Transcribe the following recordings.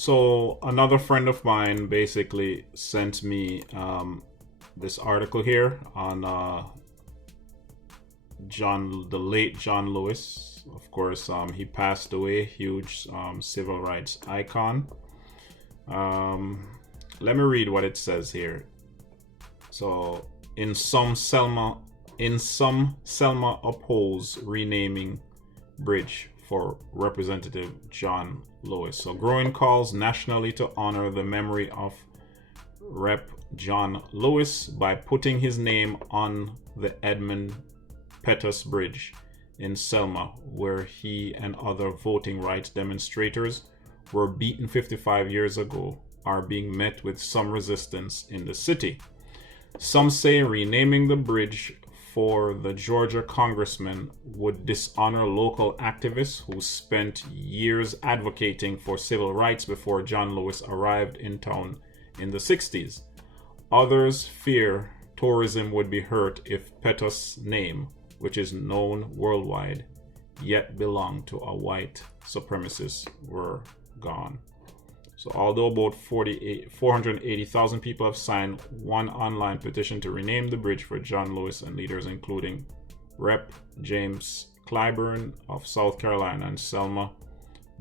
So another friend of mine basically sent me this article here on the late John Lewis. Of course, he passed away, huge civil rights icon. Let me read what it says here. So, in some Selma oppose renaming bridge for Representative John Lewis. So, growing calls nationally to honor the memory of Rep. John Lewis by putting his name on the Edmund Pettus Bridge in Selma, where he and other voting rights demonstrators were beaten 55 years ago, are being met with some resistance in the city. Some say renaming the bridge for the Georgia congressman would dishonor local activists who spent years advocating for civil rights before John Lewis arrived in town in the 60s. Others fear tourism would be hurt if Pettus' name, which is known worldwide, yet belonged to a white supremacist, were gone. So although about 480,000 people have signed one online petition to rename the bridge for John Lewis, and leaders including Rep. James Clyburn of South Carolina and Selma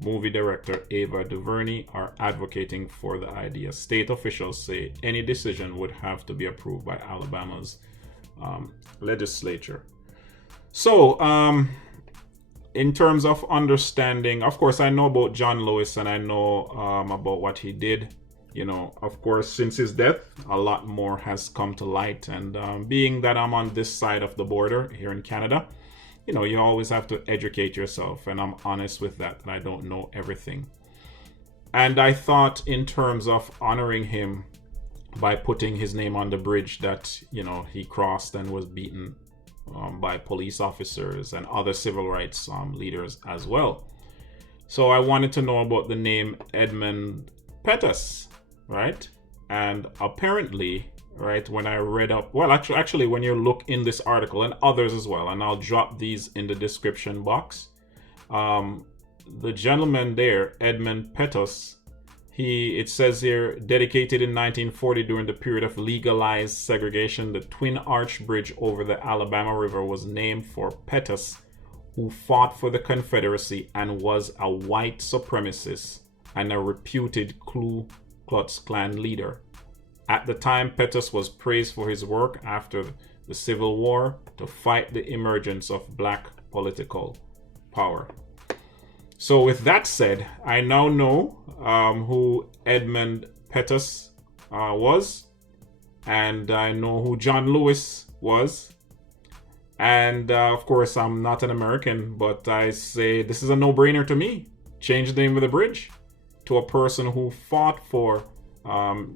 movie director Ava DuVernay are advocating for the idea. State officials say any decision would have to be approved by Alabama's legislature. So, in terms of understanding, of course, I know about John Lewis and I know about what he did. You know, of course, since his death, a lot more has come to light. And being that I'm on this side of the border here in Canada, you know, you always have to educate yourself. And I'm honest with that. And I don't know everything. And I thought in terms of honoring him by putting his name on the bridge that, you know, he crossed and was beaten by police officers and other civil rights leaders as well. So I wanted to know about the name Edmund Pettus, right? And apparently, right, when I read up, well, actually, when you look in this article and others as well, and I'll drop these in the description box, the gentleman there, Edmund Pettus, it says here, dedicated in 1940 during the period of legalized segregation, the Twin Arch Bridge over the Alabama River was named for Pettus, who fought for the Confederacy and was a white supremacist and a reputed Ku Klux Klan leader. At the time, Pettus was praised for his work after the Civil War to fight the emergence of black political power. So with that said, I now know who Edmund Pettus was, and I know who John Lewis was. And of course, I'm not an American, but I say this is a no-brainer to me. Change the name of the bridge to a person who fought for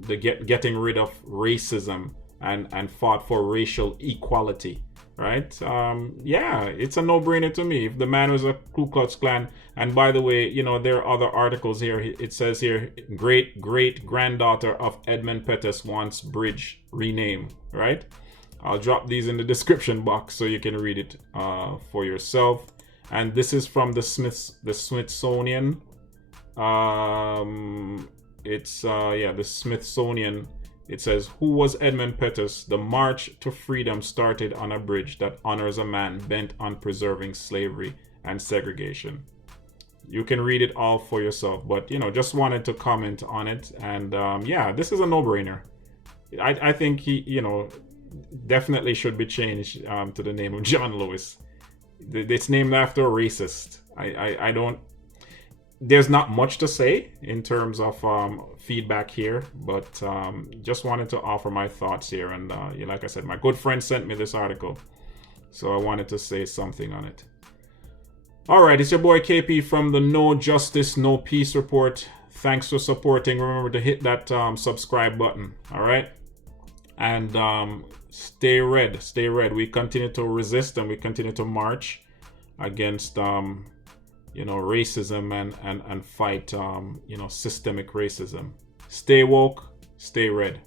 getting rid of racism and fought for racial equality. Right? Yeah, it's a no-brainer to me. If the man was a Ku Klux Klan, and by the way, you know, there are other articles here. It says here, great-great-granddaughter of Edmund Pettus wants bridge renamed, right? I'll drop these in the description box so you can read it for yourself. And this is from the Smithsonian. The Smithsonian. It says, who was Edmund Pettus? The march to freedom started on a bridge that honors a man bent on preserving slavery and segregation. You can read it all for yourself, but, you know, just wanted to comment on it. And yeah, this is a no-brainer. I think he, you know, definitely should be changed to the name of John Lewis. It's named after a racist. I don't... There's not much to say in terms of feedback here, but just wanted to offer my thoughts here. And like I said, my good friend sent me this article, so I wanted to say something on it. All right, it's your boy KP from the No Justice, No Peace Report. Thanks for supporting. Remember to hit that subscribe button. All right, and stay red, stay red. We continue to resist and we continue to march against you know, racism and fight, you know, systemic racism. Stay woke, stay red.